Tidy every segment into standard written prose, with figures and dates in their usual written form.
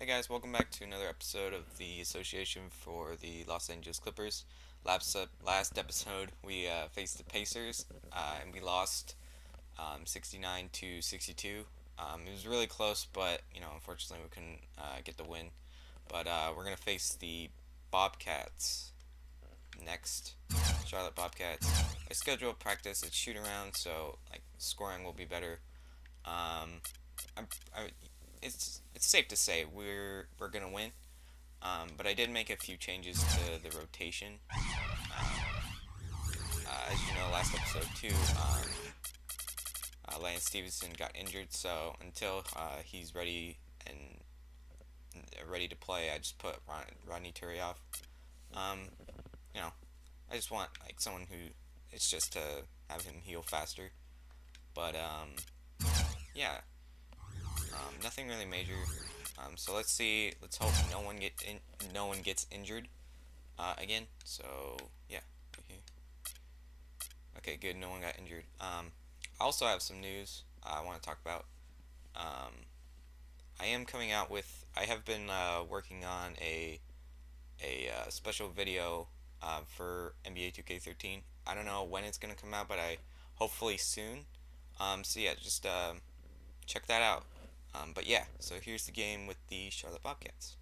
Hey guys, welcome back to another episode of the Association for the Los Angeles Clippers. Last episode, we faced the Pacers, and we lost 69 to 62. It was really close, but unfortunately, we couldn't get the win. But we're gonna face the Bobcats next. Charlotte Bobcats. I scheduled practice at shoot around, so scoring will be better. It's safe to say we're gonna win. But I did make a few changes to the rotation. As you know, last episode too, Lance Stevenson got injured, so until he's ready and ready to play, I just put Rodney Terry off. I just want someone who it's just to have him heal faster. But yeah. Nothing really major. So let's see. Let's hope no one gets injured again. So yeah. Okay, good. No one got injured. I also have some news I want to talk about. I am coming out with. I have been working on a special video for NBA 2K13. I don't know when it's gonna come out, but hopefully soon. So yeah, just check that out. But yeah, so here's the game with the Charlotte Bobcats.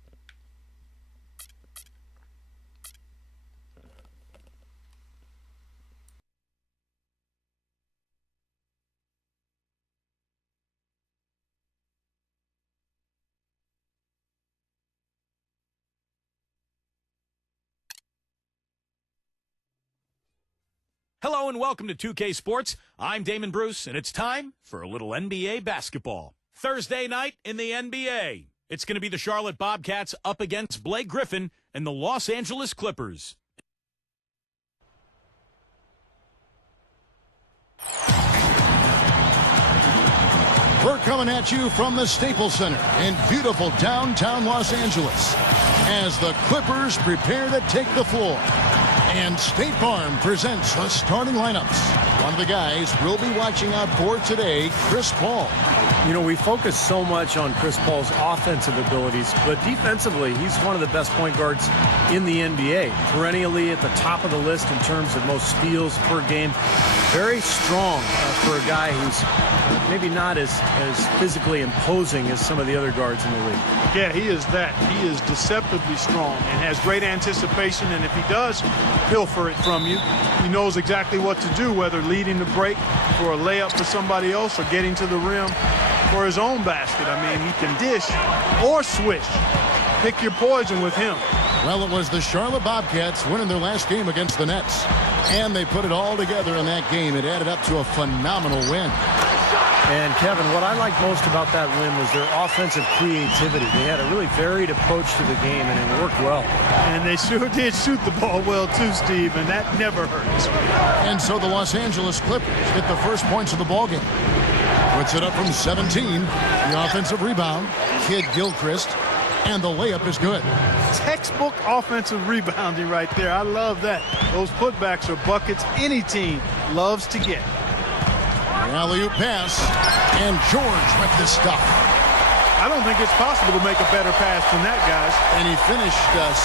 Hello and welcome to 2K Sports. I'm Damon Bruce, and it's time for a little NBA basketball. Thursday night in the NBA. It's going to be the Charlotte Bobcats up against Blake Griffin and the Los Angeles Clippers. We're coming at you from the Staples Center in beautiful downtown Los Angeles as the Clippers prepare to take the floor. And State Farm presents the starting lineups. One of the guys we'll be watching out for today, Chris Paul. You know, we focus so much on Chris Paul's offensive abilities, but defensively, he's one of the best point guards in the NBA. Perennially at the top of the list in terms of most steals per game. Very strong for a guy who's maybe not as physically imposing as some of the other guards in the league. Yeah, he is that. He is deceptively strong and has great anticipation, and if he does pilfer it from you, he knows exactly what to do, whether leading the break for a layup for somebody else or getting to the rim for his own basket. I mean, he can dish or swish. Pick your poison with him. Well, it was the Charlotte Bobcats winning their last game against the Nets. And they put it all together in that game. It added up to a phenomenal win. And, Kevin, what I like most about that win was their offensive creativity. They had a really varied approach to the game, and it worked well. And they sure did shoot the ball well, too, Steve, and that never hurts. And so the Los Angeles Clippers get the first points of the ballgame. Puts it up from 17. The offensive rebound, Kid Gilchrist. And the layup is good. Textbook offensive rebounding right there. I love that. Those putbacks are buckets any team loves to get. The alley-oop pass, and George with the stuff. I don't think it's possible to make a better pass than that, guys. And he finished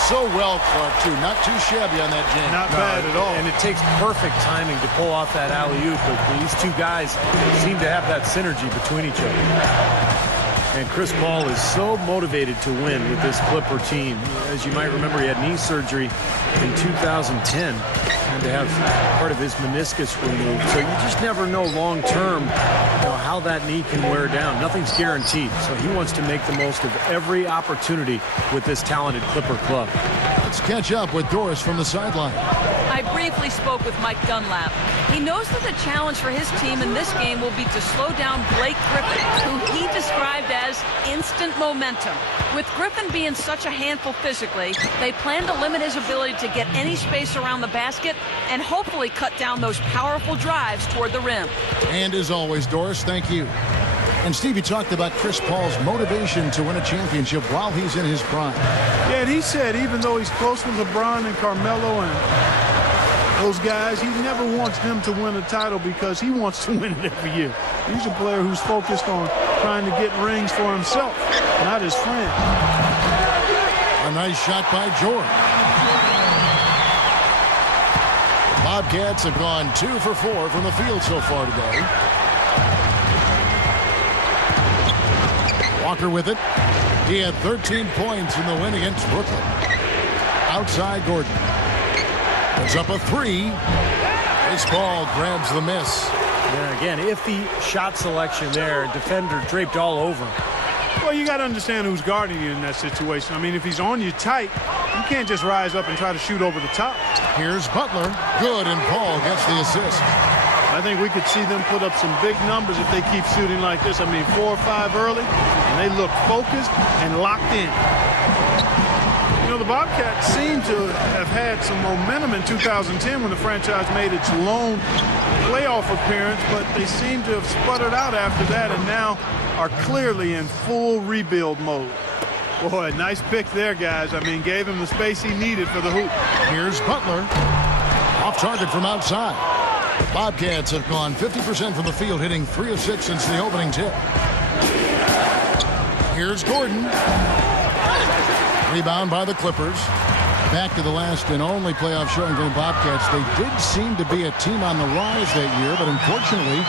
so well, Clark, too. Not too shabby on that jam. Not bad at all. And it takes perfect timing to pull off that alley-oop, but these two guys seem to have that synergy between each other. And Chris Paul is so motivated to win with this Clipper team. As you might remember, he had knee surgery in 2010 and to have part of his meniscus removed. So you just never know long-term how that knee can wear down. Nothing's guaranteed. So he wants to make the most of every opportunity with this talented Clipper club. Let's catch up with Doris from the sideline. I briefly spoke with Mike Dunlap. He knows that the challenge for his team in this game will be to slow down Blake Griffin, who he described as instant momentum. With Griffin being such a handful physically, they plan to limit his ability to get any space around the basket and hopefully cut down those powerful drives toward the rim. And as always, Doris, thank you. And Stevie talked about Chris Paul's motivation to win a championship while he's in his prime. Yeah, and he said even though he's close with LeBron and Carmelo and those guys, he never wants them to win a title because he wants to win it every year. He's a player who's focused on trying to get rings for himself, not his friend. A nice shot by George. Bobcats have gone 2 for 4 from the field so far today. Walker with it. He had 13 points in the win against Brooklyn. Outside Gordon. Puts up a 3. This ball grabs the miss. Yeah, again, iffy shot selection there. Defender draped all over. Well, you got to understand who's guarding you in that situation. I mean, if he's on you tight, you can't just rise up and try to shoot over the top. Here's Butler. Good, and Paul gets the assist. I think we could see them put up some big numbers if they keep shooting like this. I mean, 4 or 5 early, and they look focused and locked in. You know, the Bobcats seem to have had some momentum in 2010 when the franchise made its lone playoff appearance, but they seem to have sputtered out after that and now are clearly in full rebuild mode. Boy, nice pick there, guys. I mean, gave him the space he needed for the hoop. Here's Butler. Off target from outside. The Bobcats have gone 50% from the field, hitting 3 of 6 since the opening tip. Here's Gordon. Rebound by the Clippers. Back to the last and only playoff showing for the Bobcats. They did seem to be a team on the rise that year, but unfortunately,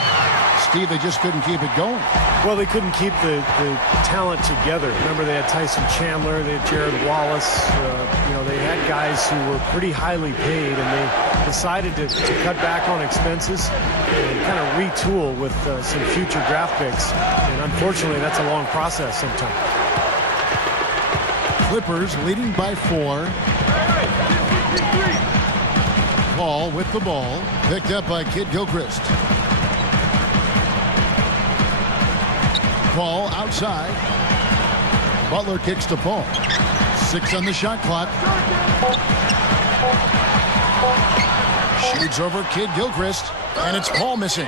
Steve, they just couldn't keep it going. Well, they couldn't keep the talent together. Remember, they had Tyson Chandler, they had Jared Wallace. They had guys who were pretty highly paid, and they decided to cut back on expenses and kind of retool with some future draft picks. And unfortunately, that's a long process sometimes. Clippers leading by 4. Paul with the ball, picked up by Kid Gilchrist. Paul outside. Butler kicks to Paul. 6 on the shot clock. Shoots over Kid Gilchrist, and it's Paul missing.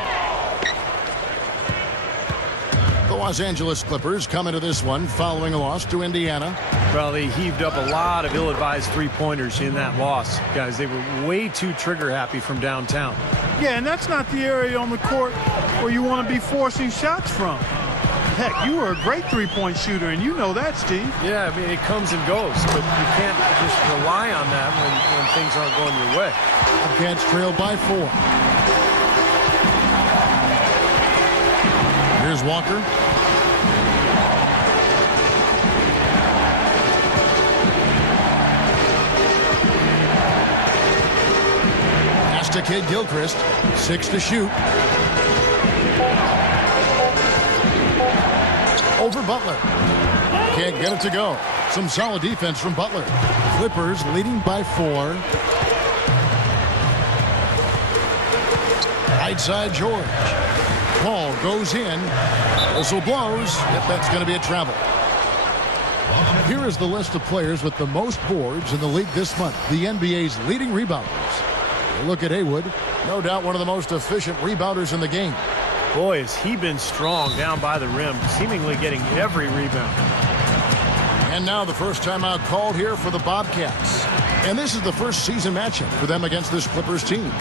The Los Angeles Clippers come into this one following a loss to Indiana. Well, they heaved up a lot of ill-advised three-pointers in that loss. Guys, they were way too trigger-happy from downtown. Yeah, and that's not the area on the court where you want to be forcing shots from. Heck, you were a great three-point shooter, and you know that, Steve. Yeah, I mean, it comes and goes, but you can't just rely on that when things aren't going your way. Bobcats trail by 4. Here's Walker. Pass to Kid Gilchrist. 6 to shoot. Over Butler. Can't get it to go. Some solid defense from Butler. Clippers leading by 4. Right side George. Paul goes in. Whistle blows. Yep, that's going to be a travel. Here is the list of players with the most boards in the league this month. The NBA's leading rebounders. Look at Haywood. No doubt one of the most efficient rebounders in the game. Boy, has he been strong down by the rim, seemingly getting every rebound. And now the first timeout called here for the Bobcats. And this is the first season matchup for them against this Clippers team.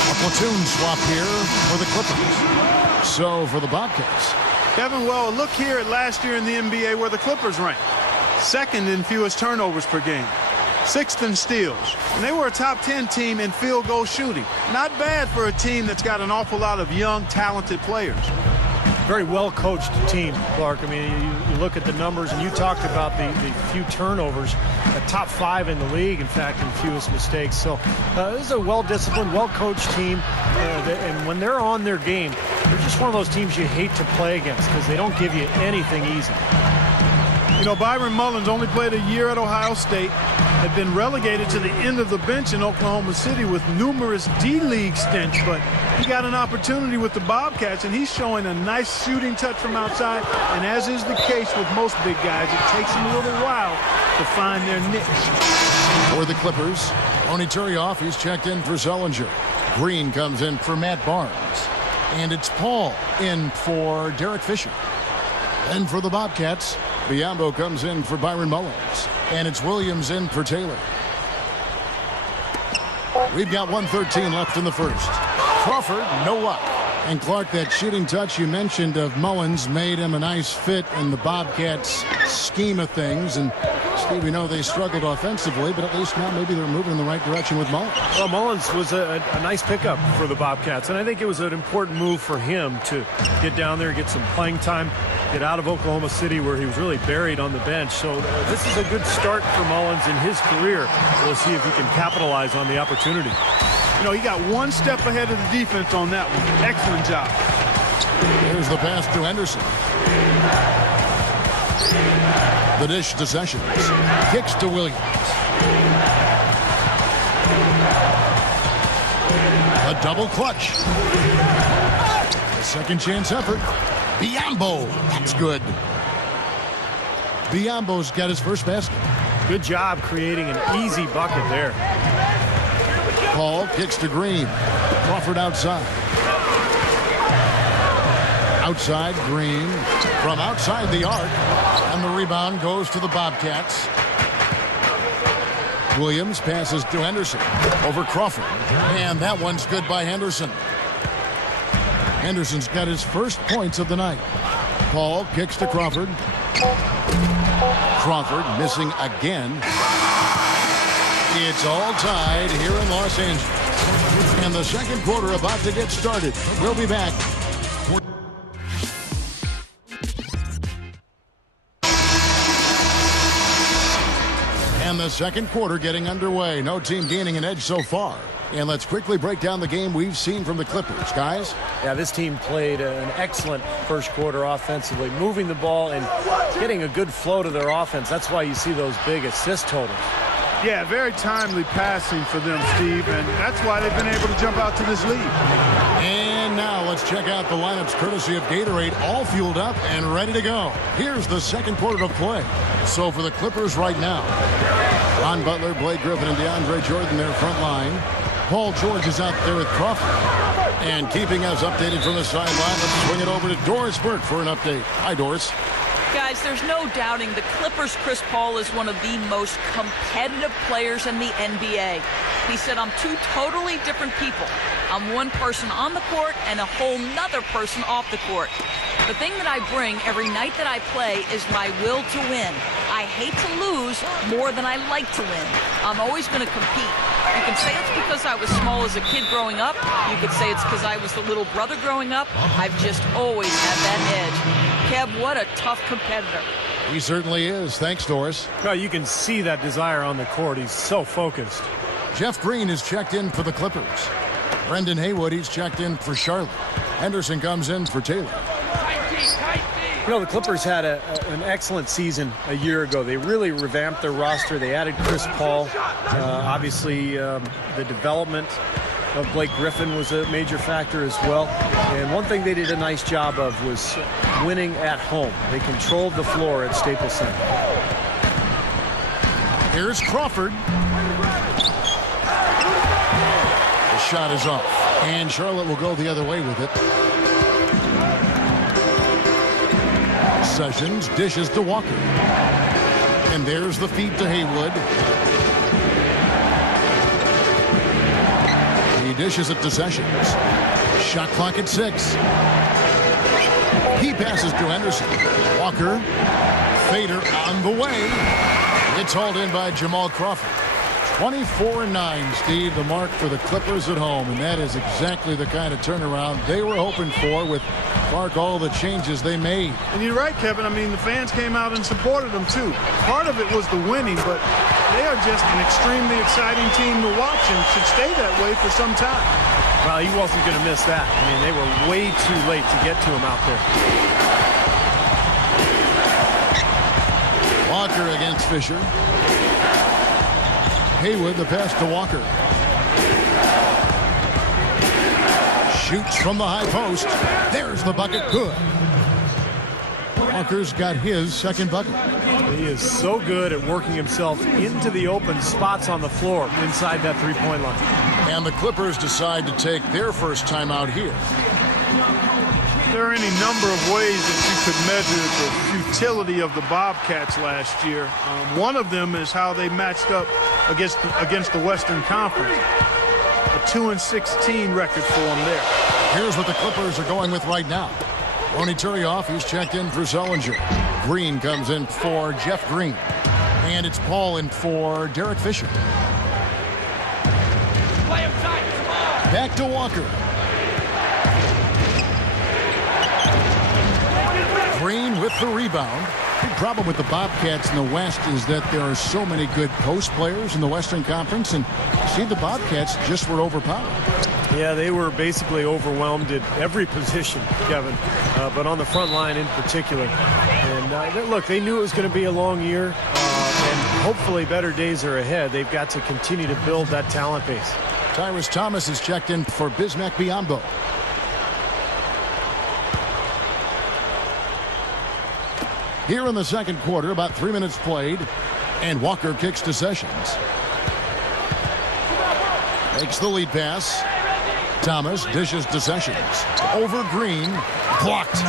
A platoon swap here for the Clippers. So for the Bobcats. Kevin, well, look here at last year in the NBA where the Clippers ranked. 2nd in fewest turnovers per game. 6th in steals. And they were a top 10 team in field goal shooting. Not bad for a team that's got an awful lot of young, talented players. Very well-coached team, Clark. I mean, you look at the numbers, and you talked about the few turnovers. The top 5 in the league, in fact, in fewest mistakes. So this is a well-disciplined, well-coached team. And when they're on their game, they're just one of those teams you hate to play against because they don't give you anything easy. You know, Byron Mullins only played a year at Ohio State, had been relegated to the end of the bench in Oklahoma City with numerous D-League stints, but he got an opportunity with the Bobcats, and he's showing a nice shooting touch from outside. And as is the case with most big guys, it takes them a little while to find their niche. For the Clippers, Oni Turioff, he's checked in for Zellinger. Green comes in for Matt Barnes. And it's Paul in for Derek Fisher. And for the Bobcats, Biombo comes in for Byron Mullins. And it's Williams in for Taylor. We've got 1:13 left in the first. Crawford, no luck. And Clark, that shooting touch you mentioned of Mullins made him a nice fit in the Bobcats' scheme of things. And Steve, we know they struggled offensively, but at least now maybe they're moving in the right direction with Mullins. Well, Mullins was a nice pickup for the Bobcats, and I think it was an important move for him to get down there, get some playing time, get out of Oklahoma City where he was really buried on the bench. So this is a good start for Mullins in his career. We'll see if he can capitalize on the opportunity. You know, he got one step ahead of the defense on that one. Excellent job. Here's the pass to Henderson. The dish to Sessions. Kicks to Williams. A double clutch. A second chance effort. Biombo. That's good. Biombo's got his first basket. Good job creating an easy bucket there. Paul kicks to Green. Crawford outside. Outside, Green. From outside the arc. And the rebound goes to the Bobcats. Williams passes to Henderson. Over Crawford. And that one's good by Henderson. Henderson's got his first points of the night. Paul kicks to Crawford. Crawford missing again. It's all tied here in Los Angeles. And the second quarter about to get started. We'll be back. And the second quarter getting underway. No team gaining an edge so far. And let's quickly break down the game we've seen from the Clippers, guys. Yeah, this team played an excellent first quarter offensively, moving the ball and getting a good flow to their offense. That's why you see those big assist totals. Yeah, very timely passing for them, Steve, and that's why they've been able to jump out to this lead. And now let's check out the lineups courtesy of Gatorade, all fueled up and ready to go. Here's the second quarter of play. So for the Clippers right now, Ron Butler, Blake Griffin, and DeAndre Jordan, their front line. Paul George is out there with Crawford. And keeping us updated from the sideline, let's swing it over to Doris Burke for an update. Hi, Doris. Guys, there's no doubting the Clippers' Chris Paul is one of the most competitive players in the NBA. He said, I'm two totally different people. I'm one person on the court and a whole nother person off the court. The thing that I bring every night that I play is my will to win. I hate to lose more than I like to win. I'm always going to compete. You can say it's because I was small as a kid growing up. You could say it's because I was the little brother growing up. I've just always had that edge. Kev, what a tough competitor. He certainly is. Thanks, Doris. Well, you can see that desire on the court. He's so focused. Jeff Green is checked in for the Clippers. Brendan Haywood, he's checked in for Charlotte. Henderson comes in for Taylor. You know, the Clippers had an excellent season a year ago. They really revamped their roster. They added Chris Paul. Obviously, the development of Blake Griffin was a major factor as well. And one thing they did a nice job of was winning at home. They controlled the floor at Staples Center. Here's Crawford. The shot is off. And Charlotte will go the other way with it. Sessions dishes to Walker. And there's the feed to Haywood. He dishes it to Sessions. Shot clock at 6. He passes to Henderson. Walker. Fader on the way. It's hauled in by Jamal Crawford. 24-9, Steve, the mark for the Clippers at home. And that is exactly the kind of turnaround they were hoping for with Clark, all the changes they made. And you're right, Kevin. I mean, the fans came out and supported them, too. Part of it was the winning, but they are just an extremely exciting team to watch and should stay that way for some time. Well, he wasn't going to miss that. I mean, they were way too late to get to him out there. Walker against Fisher. Haywood, the pass to Walker. Shoots from the high post. There's the bucket. Good. Walker's got his second bucket. He is so good at working himself into the open spots on the floor inside that three-point line. And the Clippers decide to take their first time out here. There are any number of ways that you could measure the futility of the Bobcats last year. One of them is how they matched up against the Western Conference. A 2-16 record for them there. Here's what the Clippers are going with right now. Ronny Turioff, he's checked in for Sullinger. Green comes in for Jeff Green. And it's Paul in for Derek Fisher. Back to Walker. Green with the rebound. The problem with the Bobcats in the West is that there are so many good post players in the Western Conference, and see, the Bobcats just were overpowered. Yeah, they were basically overwhelmed at every position, Kevin, but on the front line in particular. And look, they knew it was going to be a long year, and hopefully better days are ahead. They've got to continue to build that talent base. Tyrus Thomas is checked in for Bismack Biyombo. Here in the second quarter, about 3 minutes played, and Walker kicks to Sessions. Makes the lead pass. Thomas dishes to Sessions. Over Green. Blocked.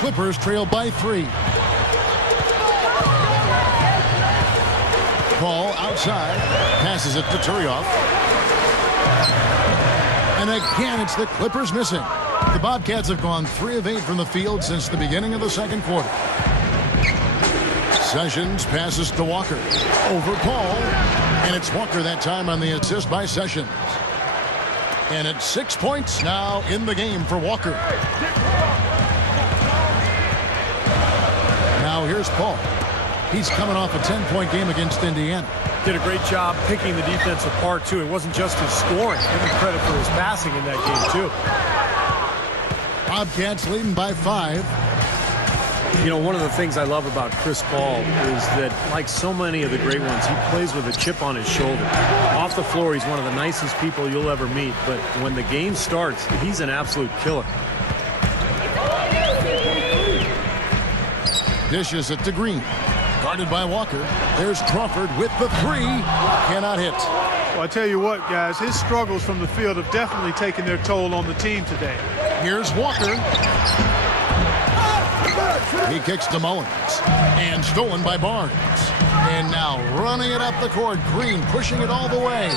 Clippers trail by 3. Ball outside. Passes it to Turioff. And again, it's the Clippers missing. The Bobcats have gone 3 of 8 from the field since the beginning of the second quarter. Sessions passes to Walker. Over Paul. And it's Walker that time on the assist by Sessions. And it's 6 points now in the game for Walker. Now here's Paul. He's coming off a 10-point game against Indiana. Did a great job picking the defense apart, too. It wasn't just his scoring. Give him credit for his passing in that game, too. Bobcats leading by 5. You know, one of the things I love about Chris Paul is that, like so many of the great ones, he plays with a chip on his shoulder. Off the floor, he's one of the nicest people you'll ever meet, but when the game starts, he's an absolute killer. Dishes it to Green. Guarded by Walker. There's Crawford with the 3. Cannot hit. Well, I tell you what, guys, his struggles from the field have definitely taken their toll on the team today. Here's Walker. He kicks to Mullins. And stolen by Barnes. And now running it up the court. Green pushing it all the way.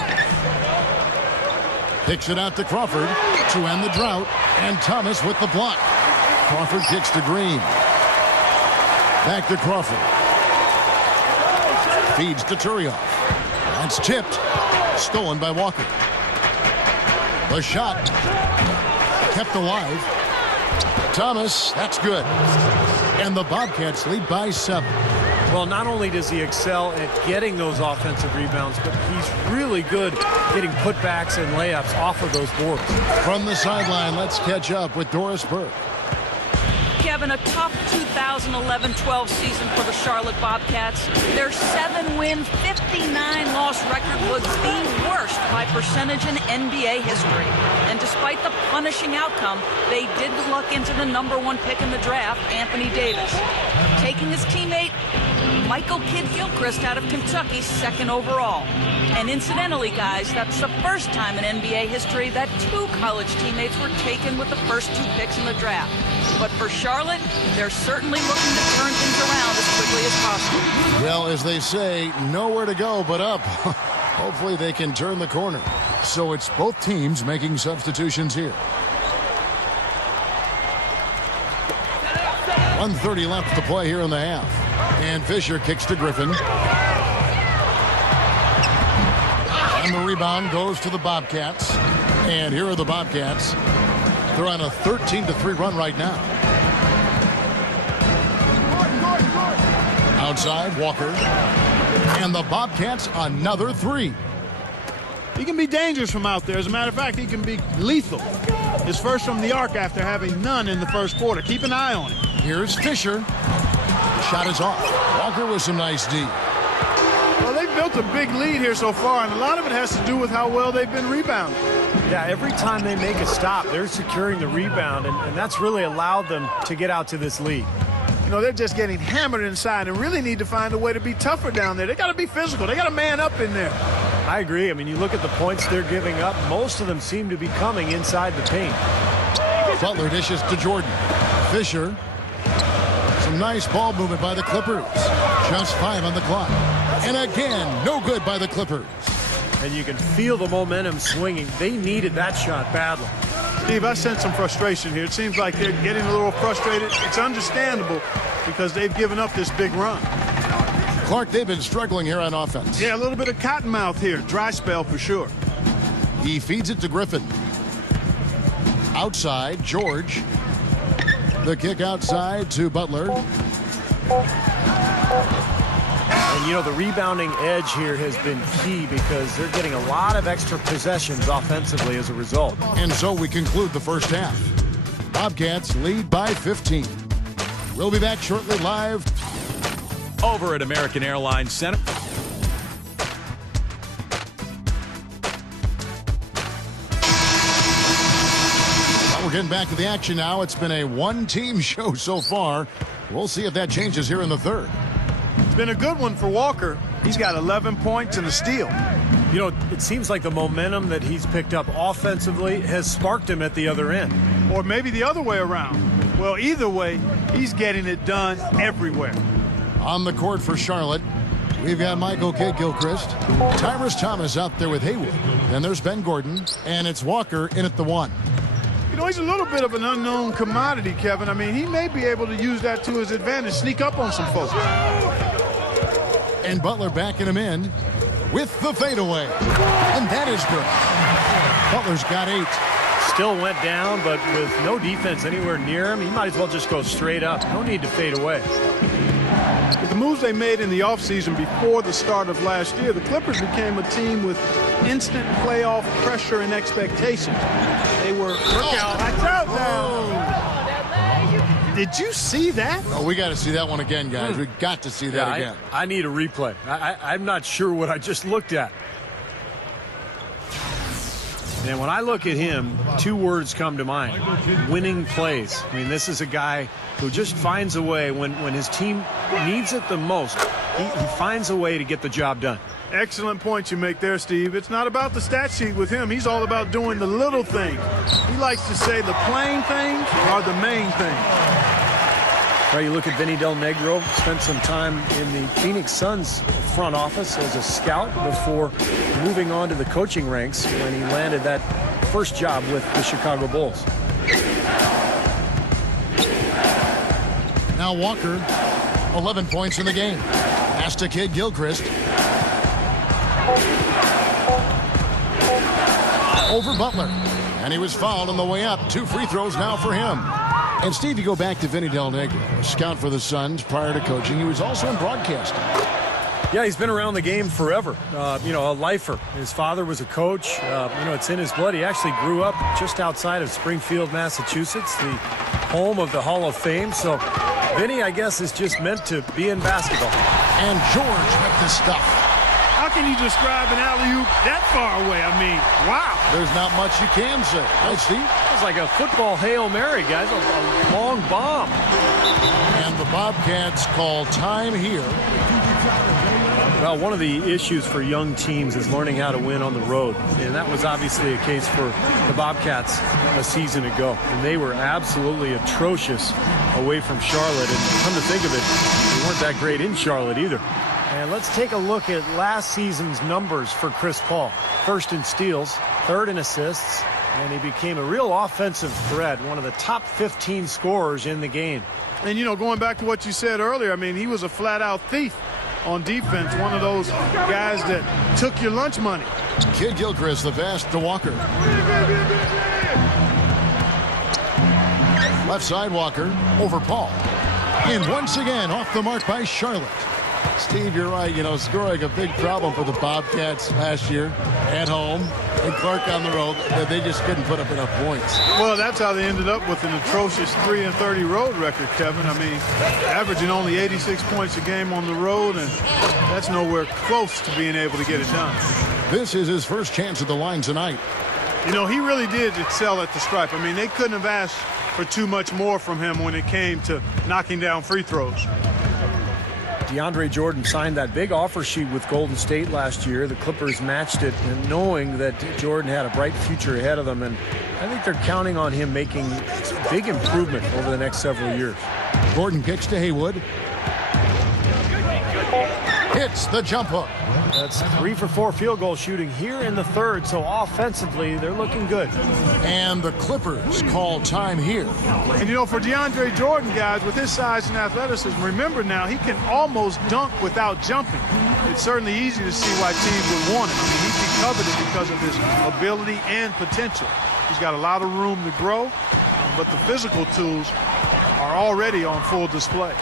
Kicks it out to Crawford to end the drought. And Thomas with the block. Crawford kicks to Green. Back to Crawford. Feeds to Turioff. That's tipped. Stolen by Walker. The shot kept alive. Thomas, that's good. And the Bobcats lead by 7. Well, not only does he excel at getting those offensive rebounds, but he's really good getting putbacks and layups off of those boards. From the sideline, let's catch up with Doris Burke. Kevin, a tough 2011-12 season for the Charlotte Bobcats. Their 7-win, 59-loss record was the worst by percentage in NBA history. And despite the punishing outcome, they did luck into the #1 pick in the draft, Anthony Davis, taking his teammate Michael Kidd-Gilchrist out of Kentucky 2nd overall. And incidentally, guys, that's the first time in NBA history that 2 college teammates were taken with the first 2 picks in the draft. But for Charlotte, they're certainly looking to turn things around as quickly as possible. Well, as they say, nowhere to go but up. Hopefully they can turn the corner. So it's both teams making substitutions here. 1:30 left to play here in the half. And Fisher kicks to Griffin. And the rebound goes to the Bobcats. And here are the Bobcats. They're on a 13-3 run right now. Outside, Walker. And the Bobcats, another 3. He can be dangerous from out there. As a matter of fact, he can be lethal. His first from the arc after having none in the first quarter. Keep an eye on him. Here's Fisher. The shot is off. Walker with some nice D. Well, they've built a big lead here so far, and a lot of it has to do with how well they've been rebounding. Yeah, every time they make a stop, they're securing the rebound, and that's really allowed them to get out to this lead. You know, they're just getting hammered inside and really need to find a way to be tougher down there. They got to be physical. They got to man up in there. I agree. I mean, you look at the points they're giving up. Most of them seem to be coming inside the paint. Butler dishes to Jordan. Fisher. Some nice ball movement by the Clippers. Just 5 on the clock. And again, no good by the Clippers. And you can feel the momentum swinging. They needed that shot badly. Steve, I sense some frustration here. It seems like they're getting a little frustrated. It's understandable because they've given up this big run. Clark, they've been struggling here on offense. Yeah, a little bit of cottonmouth here. Dry spell for sure. He feeds it to Griffin. Outside, George. The kick outside to Butler. And, you know, the rebounding edge here has been key because they're getting a lot of extra possessions offensively as a result. And so we conclude the first half. Bobcats lead by 15. We'll be back shortly live Over at American Airlines Center. We're getting back to the action now. It's been a one-team show so far. We'll see if that changes here in the third. It's been a good one for Walker. He's got 11 points and a steal. You know, it seems like the momentum that he's picked up offensively has sparked him at the other end. Or maybe the other way around. Well, either way, he's getting it done everywhere. On the court for Charlotte, we've got Michael Kidd-Gilchrist. Tyrus Thomas out there with Haywood. And there's Ben Gordon. And it's Walker in at the 1. You know, he's a little bit of an unknown commodity, Kevin. I mean, he may be able to use that to his advantage, sneak up on some folks. And Butler backing him in with the fadeaway. And that is good. Butler's got 8. Still went down, but with no defense anywhere near him, he might as well just go straight up. No need to fade away. With the moves they made in the offseason before the start of last year, the Clippers became a team with instant playoff pressure and expectation. They were Watch out now. Did you see that? Oh, we got to see that one again, guys. We got to see that again. I need a replay. I'm not sure what I just looked at. And when I look at him, 2 words come to mind. Winning plays. I mean, this is a guy who just finds a way when his team needs it the most. He finds a way to get the job done. Excellent point you make there, Steve. It's not about the stat sheet with him. He's all about doing the little things. He likes to say the plain things are the main thing. Right, you look at Vinny Del Negro, spent some time in the Phoenix Suns front office as a scout before moving on to the coaching ranks when he landed that first job with the Chicago Bulls. Now Walker, 11 points in the game. Pass to Kidd-Gilchrist. Over Butler. And he was fouled on the way up. 2 free throws now for him. And Steve, you go back to Vinny Del Negro, a scout for the Suns prior to coaching. He was also in broadcasting. Yeah, he's been around the game forever. You know, a lifer. His father was a coach. You know, it's in his blood. He actually grew up just outside of Springfield, Massachusetts, the home of the Hall of Fame. So Vinny, I guess, is just meant to be in basketball. And George with the stuff. How can you describe an alley-oop that far away? I mean, wow. There's not much you can say. Right, Steve? It's like a football Hail Mary, guys. A long bomb. And the Bobcats call time here. Well, one of the issues for young teams is learning how to win on the road. And that was obviously a case for the Bobcats a season ago. And they were absolutely atrocious away from Charlotte. And come to think of it, they weren't that great in Charlotte either. And let's take a look at last season's numbers for Chris Paul. First in steals, third in assists, and he became a real offensive threat, one of the top 15 scorers in the game. And, you know, going back to what you said earlier, I mean, he was a flat-out thief on defense, one of those guys that took your lunch money. Kidd-Gilchrist, the pass to Walker. Left side Walker over Paul. And once again, off the mark by Charlotte. Steve, you're right. You know, scoring a big problem for the Bobcats last year at home and Clark on the road. They just couldn't put up enough points. Well, that's how they ended up with an atrocious 3-30 road record, Kevin. I mean, averaging only 86 points a game on the road, and that's nowhere close to being able to get it done. This is his first chance at the line tonight. You know, he really did excel at the stripe. I mean, they couldn't have asked for too much more from him when it came to knocking down free throws. DeAndre Jordan signed that big offer sheet with Golden State last year. The Clippers matched it, and knowing that Jordan had a bright future ahead of them, and I think they're counting on him making big improvement over the next several years. Gordon kicks to Haywood. Hits the jump hook. That's 3 for 4 field goal shooting here in the third, so offensively, they're looking good. And the Clippers call time here. And, you know, for DeAndre Jordan, guys, with his size and athleticism, remember now, he can almost dunk without jumping. It's certainly easy to see why teams would want him. I mean, he'd be coveted because of his ability and potential. He's got a lot of room to grow, but the physical tools are already on full display.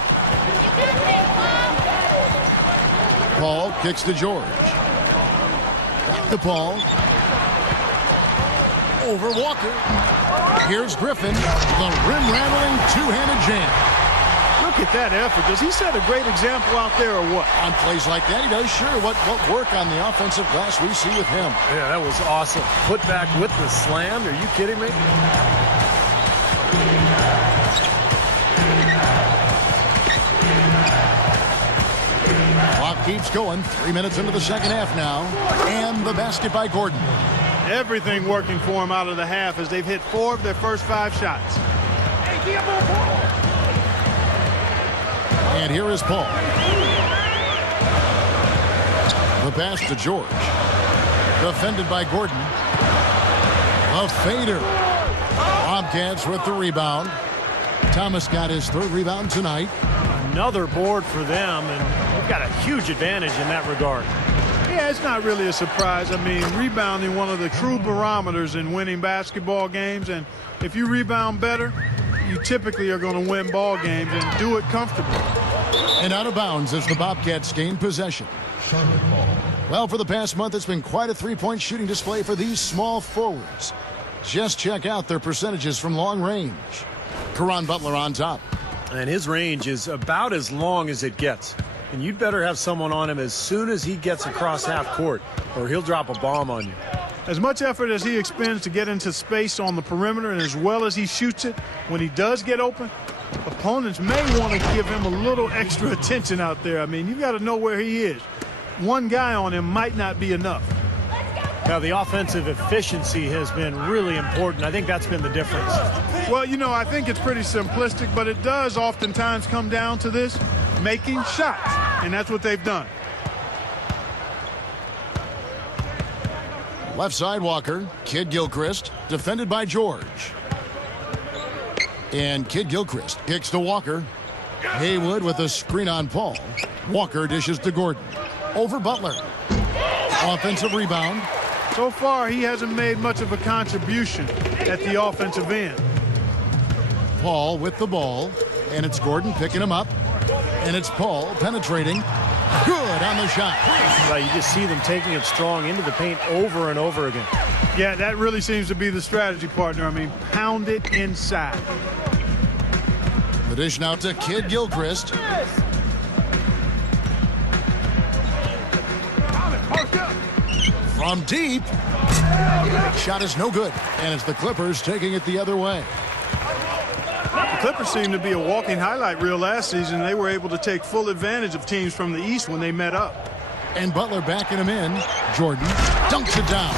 Paul kicks to George. Back to Paul. Over Walker. Here's Griffin. The rim-rattling two-handed jam. Look at that effort. Does he set a great example out there or what? On plays like that, he does. Sure, what work on the offensive glass we see with him. Yeah, that was awesome. Put back with the slam. Are you kidding me? Clock keeps going. 3 minutes into the second half now. And the basket by Gordon. Everything working for him out of the half as they've hit 4 of their first 5 shots. And here is Paul. The pass to George. Defended by Gordon. A fader. Bobcats with the rebound. Thomas got his 3rd rebound tonight. Another board for them, and they've got a huge advantage in that regard. Yeah, it's not really a surprise. I mean, rebounding one of the true barometers in winning basketball games, and if you rebound better, you typically are going to win ball games and do it comfortably. And out of bounds as the Bobcats gain possession. Well, for the past month, it's been quite a three-point shooting display for these small forwards. Just check out their percentages from long range. Caron Butler on top. And his range is about as long as it gets. And you'd better have someone on him as soon as he gets across half court, or he'll drop a bomb on you. As much effort as he expends to get into space on the perimeter and as well as he shoots it, when he does get open, opponents may want to give him a little extra attention out there. I mean, you got to know where he is. One guy on him might not be enough. Now, the offensive efficiency has been really important. I think that's been the difference. Well, you know, I think it's pretty simplistic, but it does oftentimes come down to this, making shots, and that's what they've done. Left side Walker. Kid Gilchrist. Defended by George. And Kid Gilchrist kicks to Walker. Haywood with a screen on Paul. Walker dishes to Gordon. Over Butler. Offensive rebound. So far, he hasn't made much of a contribution at the offensive end. Paul with the ball. And it's Gordon picking him up. And it's Paul penetrating. Good on the shot. Well, you just see them taking it strong into the paint over and over again. Yeah, that really seems to be the strategy, partner. I mean, pound it inside. The dish now to Kid Gilchrist. From deep. Shot is no good. And it's the Clippers taking it the other way. The Clippers seem to be a walking highlight reel last season. They were able to take full advantage of teams from the East when they met up. And Butler backing him in. Jordan dunks it down.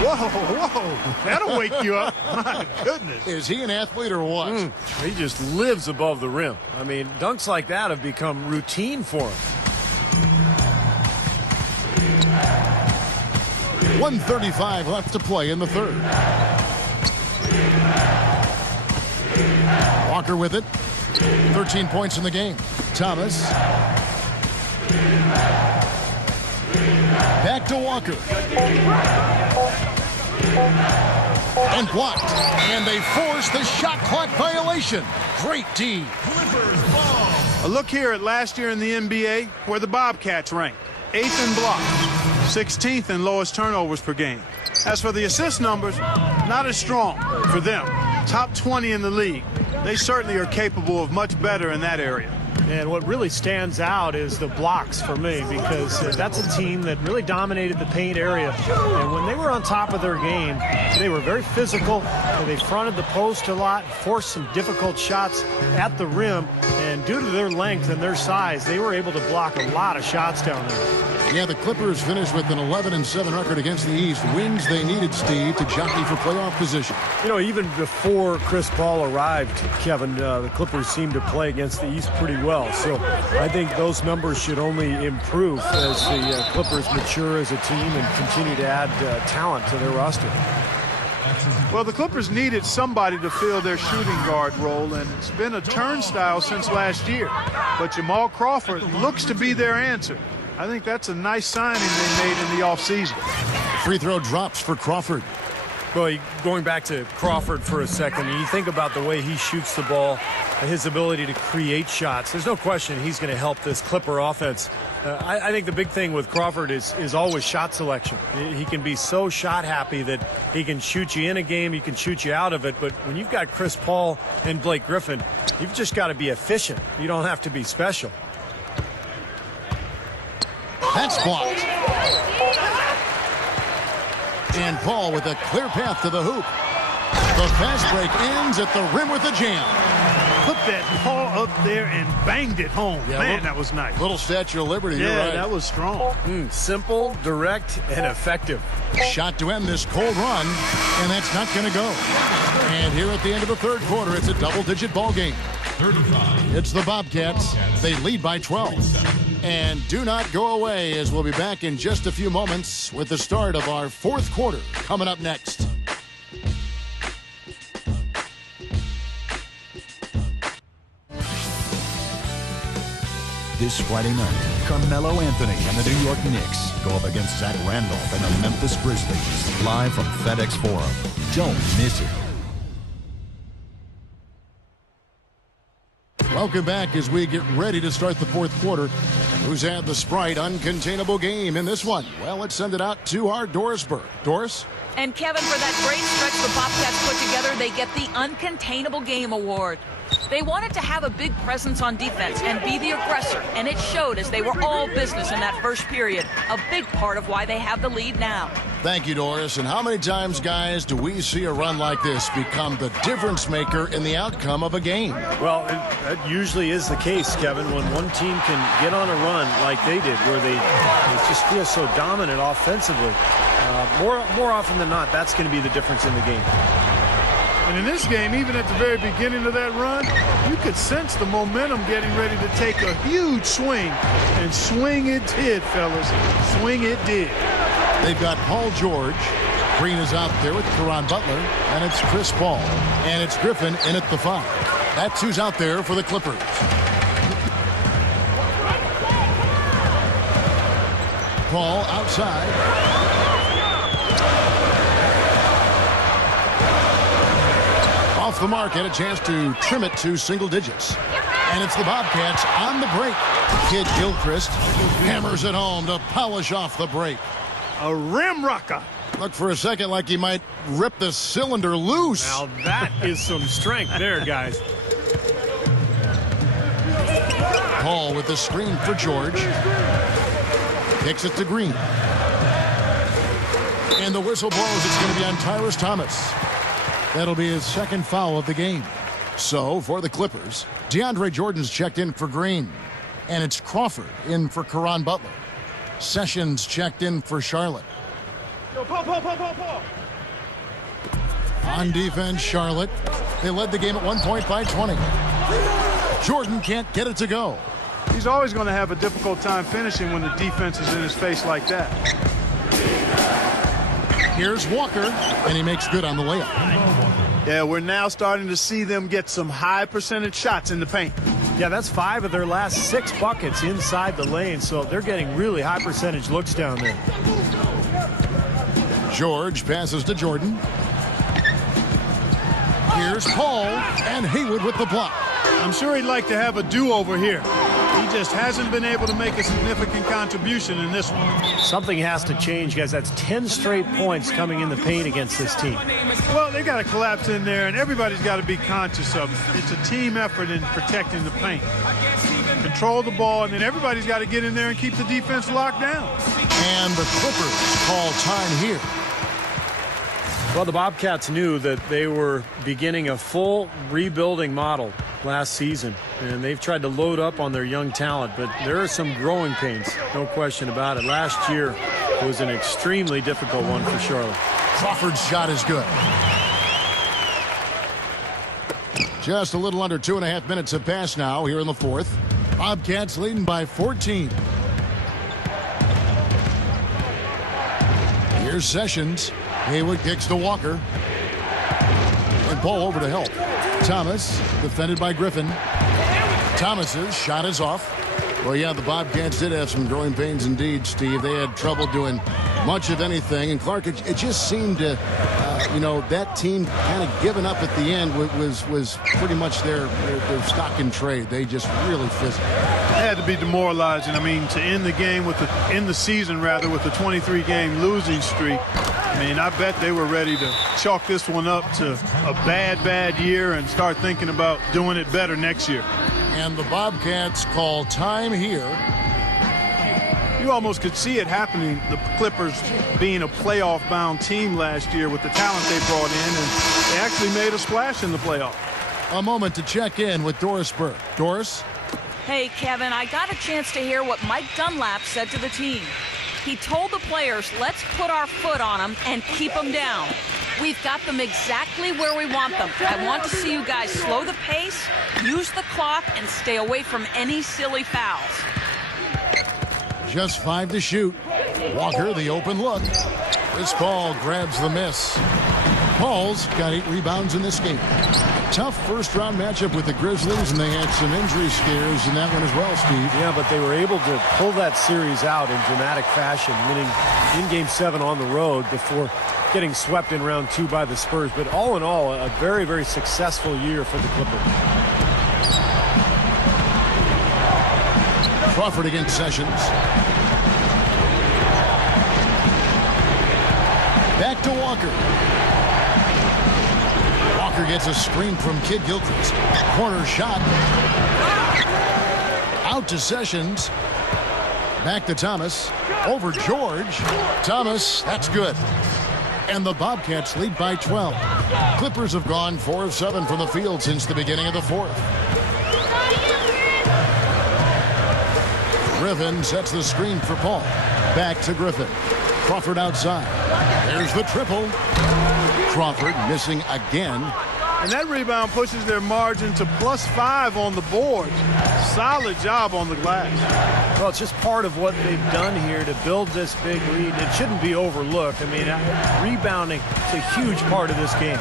Whoa. That'll wake you up. My goodness. Is he an athlete or what? He just lives above the rim. I mean, dunks like that have become routine for him. 1:35 left to play in the third. Walker with it. 13 points in the game. Thomas. Back to Walker. And blocked. And they force the shot clock violation. Great D. A look here at last year in the NBA, where the Bobcats ranked 8th in blocks, 16th in lowest turnovers per game. As for the assist numbers, not as strong for them. Top 20 in the league. They certainly are capable of much better in that area. And what really stands out is the blocks for me, because that's a team that really dominated the paint area. And when they were on top of their game, they were very physical. They fronted the post a lot, forced some difficult shots at the rim, and And due to their length and their size, they were able to block a lot of shots down there. Yeah, the Clippers finished with an 11-7 record against the East. Wins they needed, Steve, to jockey for playoff position. You know, even before Chris Paul arrived, Kevin, the Clippers seemed to play against the East pretty well. So I think those numbers should only improve as the Clippers mature as a team and continue to add talent to their roster. Well, the Clippers needed somebody to fill their shooting guard role, and it's been a turnstile since last year. But Jamal Crawford looks to be their answer. I think that's a nice signing they made in the offseason. Free throw drops for Crawford. Well, going back to Crawford for a second, you think about the way he shoots the ball, his ability to create shots. There's no question he's going to help this Clipper offense. I think the big thing with Crawford is always shot selection. He can be so shot happy that he can shoot you in a game, he can shoot you out of it. But when you've got Chris Paul and Blake Griffin, you've just got to be efficient. You don't have to be special. That's blocked. And Paul with a clear path to the hoop. The fast break ends at the rim with a jam. Put that paw up there and banged it home. Yeah, Man, that was nice. Little Statue of Liberty, Yeah, you're right. that was strong. Simple, direct, and effective. Shot to end this cold run, and that's not going to go. And here at the end of the third quarter, it's a double-digit ball game. 35. It's the Bobcats. They lead by 12. And do not go away, as we'll be back in just a few moments with the start of our fourth quarter coming up next. This Friday night, Carmelo Anthony and the New York Knicks go up against Zach Randolph and the Memphis Grizzlies, live from FedEx Forum. Don't miss it. Welcome back as we get ready to start the fourth quarter. Who's had the Sprite uncontainable game in this one? Well, let's send it out to our Doris Burke. Doris? And Kevin, for that great stretch the Bobcats put together, they get the Uncontainable Game Award. They wanted to have a big presence on defense and be the aggressor, and it showed as they were all business in that first period. A big part of why they have the lead now. Thank you, Doris. And how many times, guys, do we see a run like this become the difference maker in the outcome of a game? Well, that usually is the case, Kevin, when one team can get on a run like they did, where they just feel so dominant offensively. More often than not, that's going to be the difference in the game. And in this game, even at the very beginning of that run, you could sense the momentum getting ready to take a huge swing. And swing it did, fellas. Swing it did. They've got Paul George. Green is out there with Caron Butler. And it's Chris Paul. And it's Griffin in at the 5. That's who's out there for the Clippers. Paul outside. Off the mark, and a chance to trim it to single digits. And it's the Bobcats on the break. Kid Gilchrist hammers it home to polish off the break. A rim rocker. Looked for a second like he might rip the cylinder loose. Now that is some strength there, guys. Paul with the screen for George. Kicks it to Green. And the whistle blows. It's going to be on Tyrus Thomas. That'll be his second foul of the game. So, for the Clippers, DeAndre Jordan's checked in for Green. And it's Crawford in for Caron Butler. Sessions checked in for Charlotte. On defense, Charlotte. They led the game at one point by 20. Jordan can't get it to go. He's always going to have a difficult time finishing when the defense is in his face like that. Here's Walker, and he makes good on the layup. Yeah, we're now starting to see them get some high percentage shots in the paint. Yeah, that's 5 of their last 6 buckets inside the lane, so they're getting really high percentage looks down there. George passes to Jordan. Here's Paul, and Haywood with the block. I'm sure he'd like to have a do-over here. He just hasn't been able to make a significant contribution in this one. Something has to change, guys. That's 10 straight points coming in the paint against this team. Well, they got to collapse in there, and everybody's got to be conscious of it. It's a team effort in protecting the paint. Control the ball, and then everybody's got to get in there and keep the defense locked down. And the Clippers call time here. Well, the Bobcats knew that they were beginning a full rebuilding model. last season, and they've tried to load up on their young talent, but there are some growing pains, no question about it. Last year was an extremely difficult one for Charlotte. Crawford's shot is good. Just a little under 2.5 minutes have passed now here in the fourth. Bobcats leading by 14. Here's Sessions. Haywood kicks to Walker. And Paul over to help. Thomas defended by Griffin. Thomas's shot is off. Well, yeah, the Bobcats did have some growing pains indeed, Steve. They had trouble doing much of anything. And Clark, it just seemed to, that team kind of giving up at the end was pretty much their stock in trade. They just really fizzled. It had to be demoralizing. I mean, to end the game with the season with a 23-game losing streak. I mean, I bet they were ready to chalk this one up to a bad year and start thinking about doing it better next year. And the Bobcats call time here. You almost could see it happening, the Clippers being a playoff-bound team last year with the talent they brought in, and they actually made a splash in the playoff. A moment to check in with Doris Burke. Doris? Hey, Kevin, I got a chance to hear what Mike Dunlap said to the team. He told the players, let's put our foot on them and keep them down. We've got them exactly where we want them. I want to see you guys slow the pace, use the clock, and stay away from any silly fouls. Just 5 to shoot. Walker, the open look. Chris Paul grabs the miss. Paul's got 8 rebounds in this game. Tough first-round matchup with the Grizzlies, and they had some injury scares in that one as well, Steve. Yeah, but they were able to pull that series out in dramatic fashion, winning in Game 7 on the road before getting swept in round 2 by the Spurs. But all in all, a very, very successful year for the Clippers. Crawford against Sessions. Back to Walker. Walker gets a screen from Kid Gilchrist. Corner shot. Out to Sessions. Back to Thomas. Over George. Thomas, that's good. And the Bobcats lead by 12. Clippers have gone 4 of 7 from the field since the beginning of the fourth. Griffin sets the screen for Paul. Back to Griffin. Crawford outside. There's the triple. Crawford missing again. And that rebound pushes their margin to +5 on the board. Solid job on the glass. Well, it's just part of what they've done here to build this big lead. It shouldn't be overlooked. I mean, rebounding is a huge part of this game.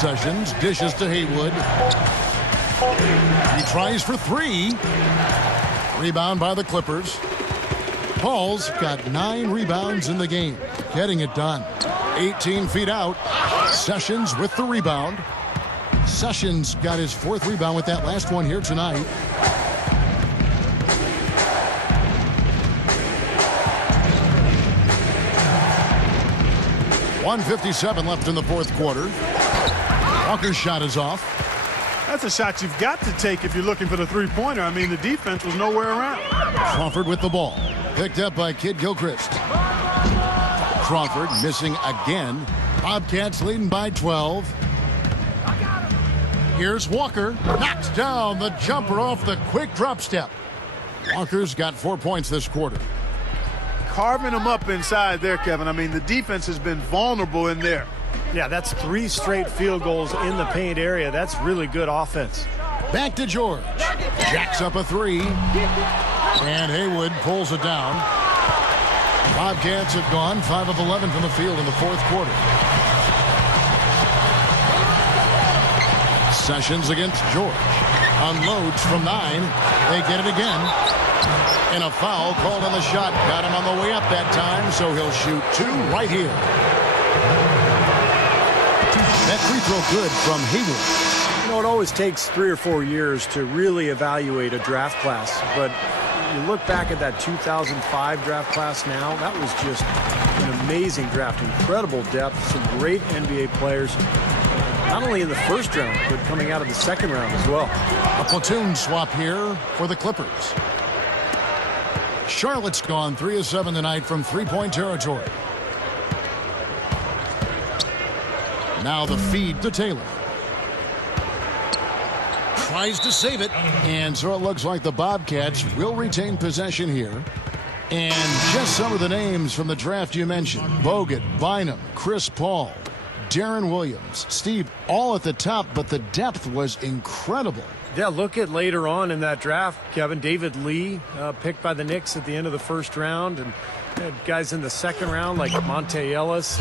Sessions dishes to Haywood. He tries for 3. Rebound by the Clippers. Paul's got 9 rebounds in the game. Getting it done. 18 feet out. Sessions with the rebound. Sessions got his 4th rebound with that last one here tonight. .157 left in the fourth quarter. Walker's shot is off. That's a shot you've got to take if you're looking for the three-pointer. I mean, the defense was nowhere around. Crawford with the ball. Picked up by Kid Gilchrist. Crawford missing again. Bobcats leading by 12. Here's Walker. Knocks down the jumper off the quick drop step. Walker's got 4 points this quarter. Carving them up inside there, Kevin. I mean, the defense has been vulnerable in there. Yeah, that's 3 straight field goals in the paint area. That's really good offense. Back to George. Jacks up a 3. And Haywood pulls it down. Bobcats have gone 5 of 11 from the field in the fourth quarter. Sessions against George. Unloads from 9. They get it again. And a foul called on the shot. Got him on the way up that time, so he'll shoot 2 right here. That free throw good from Haywood. You know, it always takes 3 or 4 years to really evaluate a draft class, but you look back at that 2005 draft class now, that was just an amazing draft. Incredible depth, some great NBA players, not only in the first round, but coming out of the second round as well. A platoon swap here for the Clippers. Charlotte's gone 3 of 7 tonight from three-point territory. Now the feed to Taylor. tries to save it. And so it looks like the Bobcats will retain possession here. And just some of the names from the draft you mentioned: Bogut, Bynum, Chris Paul, Darren Williams, Steve, all at the top, but the depth was incredible. Yeah, look at later on in that draft, Kevin. David Lee picked by the Knicks at the end of the first round, and had guys in the second round like Monte Ellis,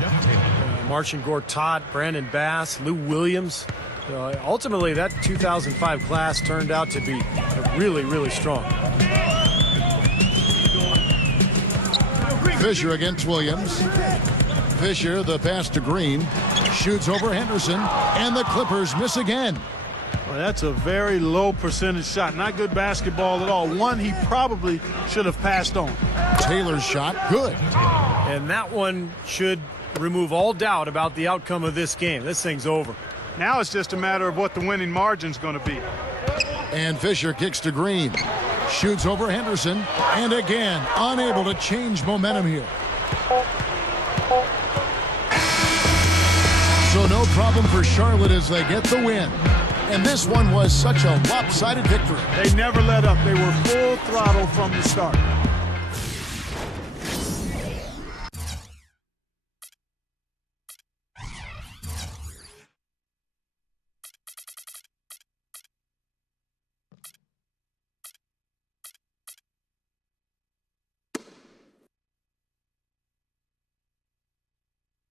Marcin Gortat, Brandon Bass, Lou Williams. Ultimately, that 2005 class turned out to be really, really strong. Fisher against Williams. Fisher, the pass to Green, shoots over Henderson, and the Clippers miss again. Well, that's a very low percentage shot. Not good basketball at all. One he probably should have passed on. Taylor's shot, good. And that one should remove all doubt about the outcome of this game. This thing's over. Now it's just a matter of what the winning margin's going to be. And Fisher kicks to Green. Shoots over Henderson, and again, unable to change momentum here. So no problem for Charlotte as they get the win. And this one was such a lopsided victory. They never let up. They were full throttle from the start.